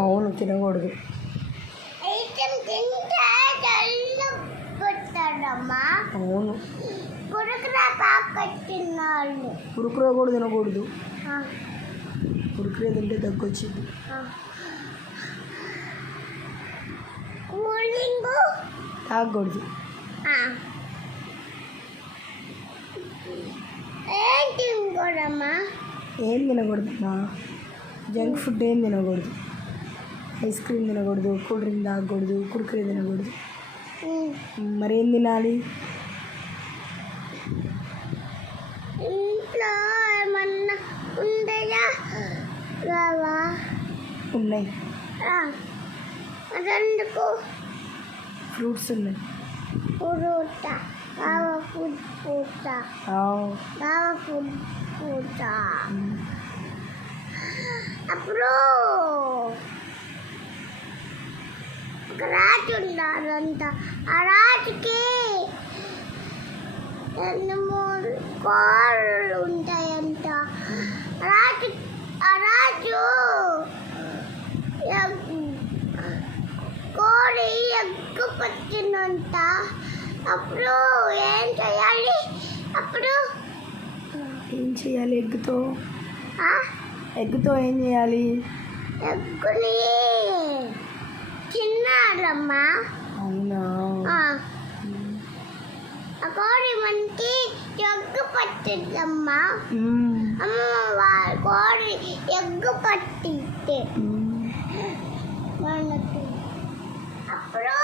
అవును, తినకూడదు. అవును, కురుకురే కూడా తినకూడదు. కురుకురే తింటే దగ్గొచ్చింది. తాగకూడదు. ఏం తినకూడదమ్మా, జంక్ ఫుడ్ ఏం తినకూడదు. ఐస్ క్రీమ్ తినకూడదు, కూల్ డ్రింక్ తాగకూడదు, కురుకురే తినకూడదు. మరేం తినాలి? ఇంట్లో ఏమన్నా ఉండయా? ఉన్నాయి. అదెందుకు? ఫ్రూట్స్ ఉన్నాయి. అప్పుడు ఒక రాజు ఉన్నారంట. ఆ రాజుకి 2-3 కోళ్ళు ఉంటాయంట. ఆ రాజు కోడి ఎగ్గు పట్టిందంట. అప్పుడు ఏం చేయాలి? ఎగ్గుతో ఏం చేయాలి? ఎగ్గుని తిన్నారమ్మా. అవునా? ఆ కోడి మనకి ఎగ్గు పట్టిందమ్మా. అమ్మ కోడి ఎగ్గు పట్టింది మనకి. అప్పుడు